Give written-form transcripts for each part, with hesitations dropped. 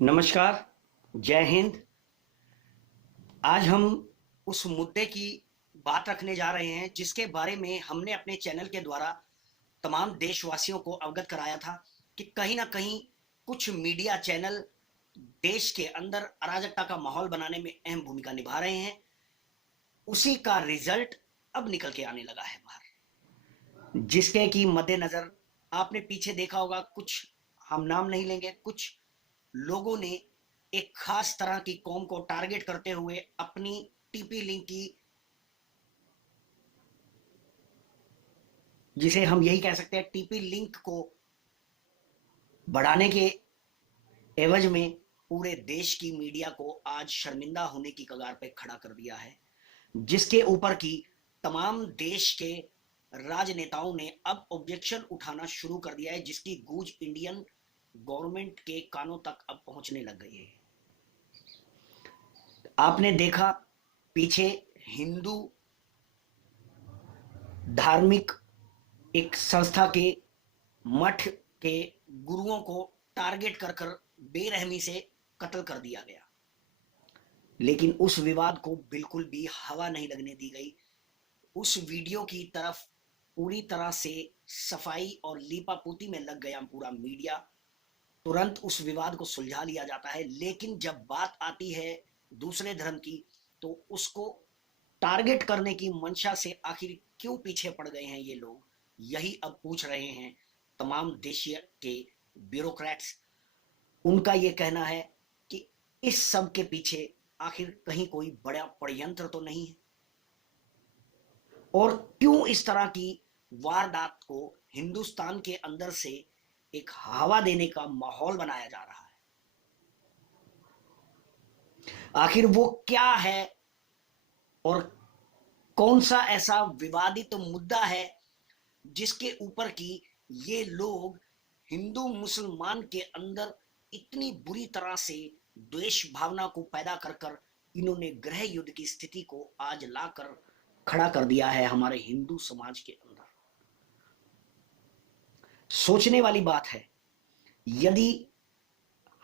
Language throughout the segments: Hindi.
नमस्कार। जय हिंद। आज हम उस मुद्दे की बात रखने जा रहे हैं जिसके बारे में हमने अपने चैनल के द्वारा तमाम देशवासियों को अवगत कराया था कि कहीं ना कहीं कुछ मीडिया चैनल देश के अंदर अराजकता का माहौल बनाने में अहम भूमिका निभा रहे हैं। उसी का रिजल्ट अब निकल के आने लगा है बाहर, जिसके की मद्देनजर आपने पीछे देखा होगा, कुछ हम नाम नहीं लेंगे, कुछ लोगों ने एक खास तरह की कौम को टारगेट करते हुए अपनी टीपी लिंक की, जिसे हम यही कह सकते हैं, टीपी लिंक को बढ़ाने के एवज में पूरे देश की मीडिया को आज शर्मिंदा होने की कगार पे खड़ा कर दिया है, जिसके ऊपर की तमाम देश के राजनेताओं ने अब ऑब्जेक्शन उठाना शुरू कर दिया है, जिसकी गूंज इंडियन गवर्नमेंट के कानों तक अब पहुंचने लग गई है। आपने देखा पीछे हिंदू धार्मिक एक संस्था के मठ के गुरुओं को टारगेट कर कर बेरहमी से कत्ल कर दिया गया, लेकिन उस विवाद को बिल्कुल भी हवा नहीं लगने दी गई। उस वीडियो की तरफ पूरी तरह से सफाई और लीपापोती में लग गया पूरा मीडिया। तुरंत उस विवाद को सुलझा लिया जाता है, लेकिन जब बात आती है दूसरे धर्म की तो उसको टारगेट करने की मंशा से आखिर क्यों पीछे पड़ गए हैं ये लोग, यही अब पूछ रहे हैं तमाम देशीय के ब्यूरोक्रेट्स। उनका ये कहना है कि इस सब के पीछे आखिर कहीं कोई बड़ा षड्यंत्र तो नहीं है, और क्यों इस तरह की वारदात को हिंदुस्तान के अंदर से एक हवा देने का माहौल बनाया जा रहा है। आखिर वो क्या है और कौन सा ऐसा विवादित तो मुद्दा है जिसके ऊपर की ये लोग हिंदू मुसलमान के अंदर इतनी बुरी तरह से द्वेष भावना को पैदा कर कर इन्होंने गृह युद्ध की स्थिति को आज लाकर खड़ा कर दिया है हमारे हिंदू समाज के अंदर। सोचने वाली बात है, यदि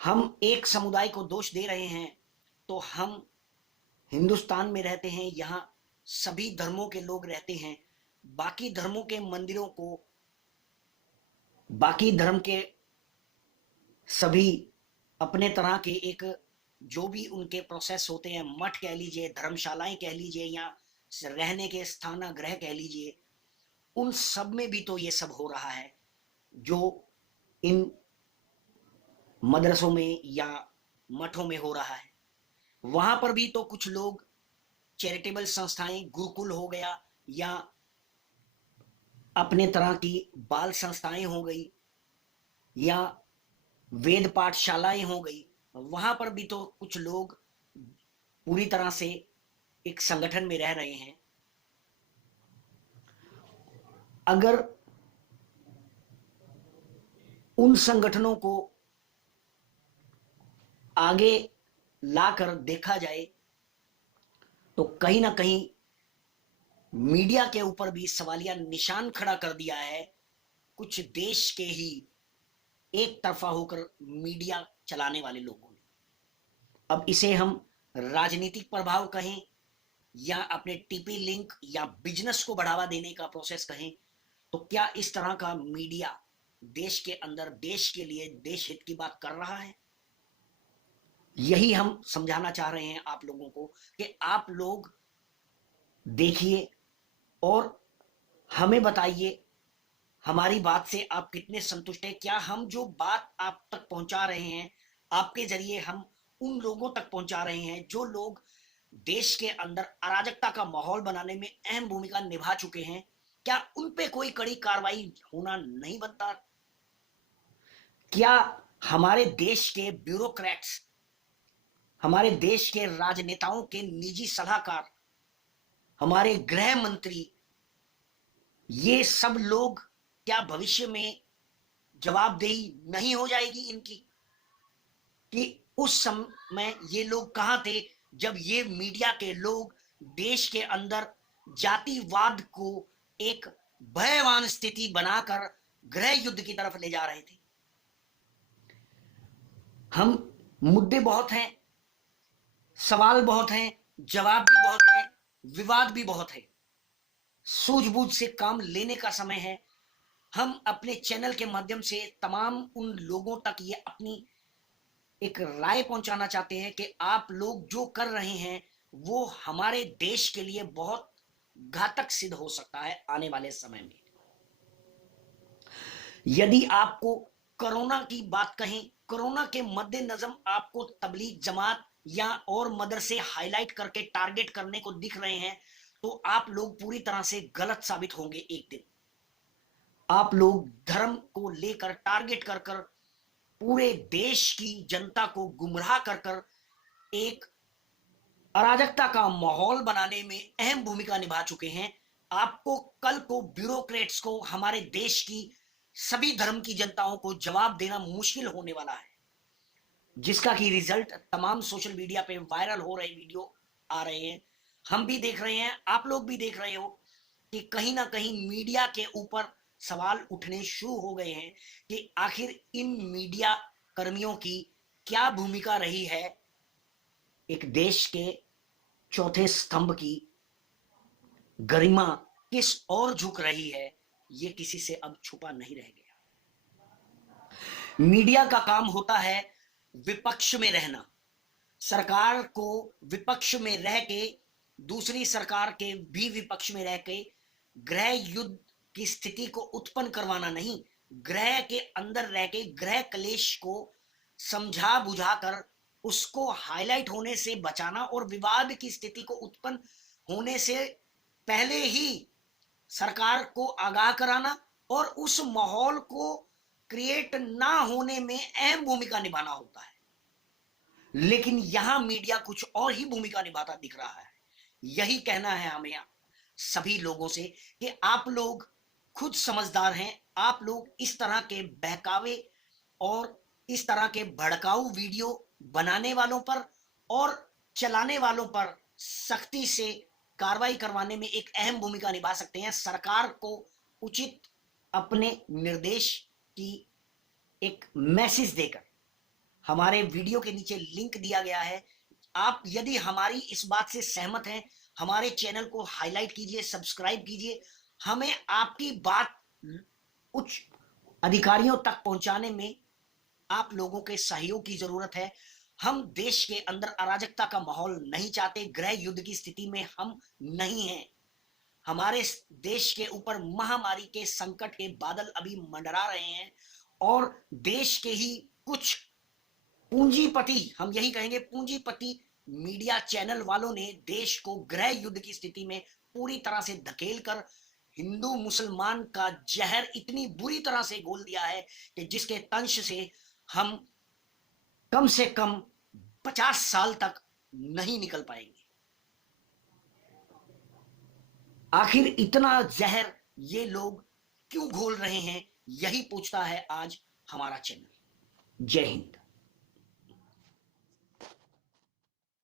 हम एक समुदाय को दोष दे रहे हैं तो हम हिंदुस्तान में रहते हैं, यहां सभी धर्मों के लोग रहते हैं। बाकी धर्मों के मंदिरों को, बाकी धर्म के सभी अपने तरह के एक जो भी उनके प्रोसेस होते हैं, मठ कह लीजिए, धर्मशालाएं कह लीजिए, या रहने के स्थान गृह कह लीजिए, उन सब में भी तो ये सब हो रहा है जो इन मदरसों में या मठों में हो रहा है। वहां पर भी तो कुछ लोग चैरिटेबल संस्थाएं, गुरुकुल हो गया या अपने तरह की बाल संस्थाएं हो गई या वेद पाठशालाएं हो गई, वहां पर भी तो कुछ लोग पूरी तरह से एक संगठन में रह रहे हैं। अगर उन संगठनों को आगे लाकर देखा जाए तो कहीं ना कहीं मीडिया के ऊपर भी सवालिया निशान खड़ा कर दिया है कुछ देश के ही एक तरफा होकर मीडिया चलाने वाले लोगों ने। अब इसे हम राजनीतिक प्रभाव कहें या अपने टीपी लिंक या बिजनेस को बढ़ावा देने का प्रोसेस कहें, तो क्या इस तरह का मीडिया देश के अंदर देश के लिए देश हित की बात कर रहा है? यही हम समझाना चाह रहे हैं आप लोगों को कि आप लोग देखिए और हमें बताइए हमारी बात से आप कितने संतुष्ट हैं। क्या हम जो बात आप तक पहुंचा रहे हैं, आपके जरिए हम उन लोगों तक पहुंचा रहे हैं जो लोग देश के अंदर अराजकता का माहौल बनाने में अहम भूमिका निभा चुके हैं, क्या उन पे कोई कड़ी कार्रवाई होना नहीं बनता? क्या हमारे देश के ब्यूरोक्रेट्स, हमारे देश के राजनेताओं के निजी सलाहकार, हमारे गृह मंत्री, ये सब लोग क्या भविष्य में जवाबदेही नहीं हो जाएगी इनकी कि उस समय ये लोग कहां थे जब ये मीडिया के लोग देश के अंदर जातिवाद को एक भयवान स्थिति बनाकर गृह युद्ध की तरफ ले जा रहे थे? हम मुद्दे बहुत हैं, सवाल बहुत हैं, जवाब भी बहुत हैं, विवाद भी बहुत है। सूझबूझ से काम लेने का समय है। हम अपने चैनल के माध्यम से तमाम उन लोगों तक ये अपनी एक राय पहुंचाना चाहते हैं कि आप लोग जो कर रहे हैं वो हमारे देश के लिए बहुत घातक सिद्ध हो सकता है आने वाले समय में। यदि आपको कोरोना की बात कहें, कोरोना के मद्देनजर आपको तबलीग जमात या और मदरसे हाईलाइट करके टारगेट करने को दिख रहे हैं, तो आप लोग पूरी तरह से गलत साबित होंगे। एक दिन आप लोग धर्म को लेकर टारगेट कर कर पूरे देश की जनता को गुमराह कर कर एक अराजकता का माहौल बनाने में अहम भूमिका निभा चुके हैं। आपको कल को ब्यूरोक्रेट्स को, हमारे देश की सभी धर्म की जनताओं को जवाब देना मुश्किल होने वाला है, जिसका की रिजल्ट तमाम सोशल मीडिया पे वायरल हो रहे वीडियो आ रहे हैं। हम भी देख रहे हैं, आप लोग भी देख रहे हो कि कहीं ना कहीं मीडिया के ऊपर सवाल उठने शुरू हो गए हैं कि आखिर इन मीडिया कर्मियों की क्या भूमिका रही है एक देश के चौथे स्तंभ की गरिमा किस ओर झुक रही है, ये किसी से अब छुपा नहीं रह गया। मीडिया का काम होता है विपक्ष में रहना, सरकार को विपक्ष में रह के, दूसरी सरकार के भी विपक्ष में रह के गृह युद्ध की स्थिति को उत्पन्न करवाना नहीं, गृह के अंदर रह के गृह क्लेश को समझा बुझाकर उसको हाईलाइट होने से बचाना और विवाद की स्थिति को उत्पन्न होने से पहले ही सरकार को आगाह कराना और उस माहौल को क्रिएट ना होने में अहम भूमिका निभाना होता है। लेकिन यहां मीडिया कुछ और ही भूमिका निभाता दिख रहा है। यही कहना है हमें सभी लोगों से कि आप लोग खुद समझदार हैं। आप लोग इस तरह के बहकावे और इस तरह के भड़काऊ वीडियो बनाने वालों पर और चलाने वालों पर सख्ती से कार्रवाई करवाने में एक अहम भूमिका निभा सकते हैं। सरकार को उचित अपने निर्देश की एक मैसेज देकर, हमारे वीडियो के नीचे लिंक दिया गया है, आप यदि हमारी इस बात से सहमत हैं, हमारे चैनल को हाईलाइट कीजिए, सब्सक्राइब कीजिए। हमें आपकी बात उच्च अधिकारियों तक पहुंचाने में आप लोगों के सहयोग की जरूरत है। हम देश के अंदर अराजकता का माहौल नहीं चाहते, गृह युद्ध की स्थिति में हम नहीं हैं। हमारे देश के ऊपर महामारी के संकट के बादल अभी मंडरा रहे हैं और देश के ही कुछ पूंजीपति, हम यही कहेंगे पूंजीपति मीडिया चैनल वालों ने देश को गृह युद्ध की स्थिति में पूरी तरह से धकेल कर हिंदू मुसलमान का जहर इतनी बुरी तरह से घोल दिया है कि जिसके तंश से हम कम से कम 50 साल तक नहीं निकल पाएंगे। आखिर इतना जहर ये लोग क्यों घोल रहे हैं, यही पूछता है आज हमारा चैनल। जय हिंद।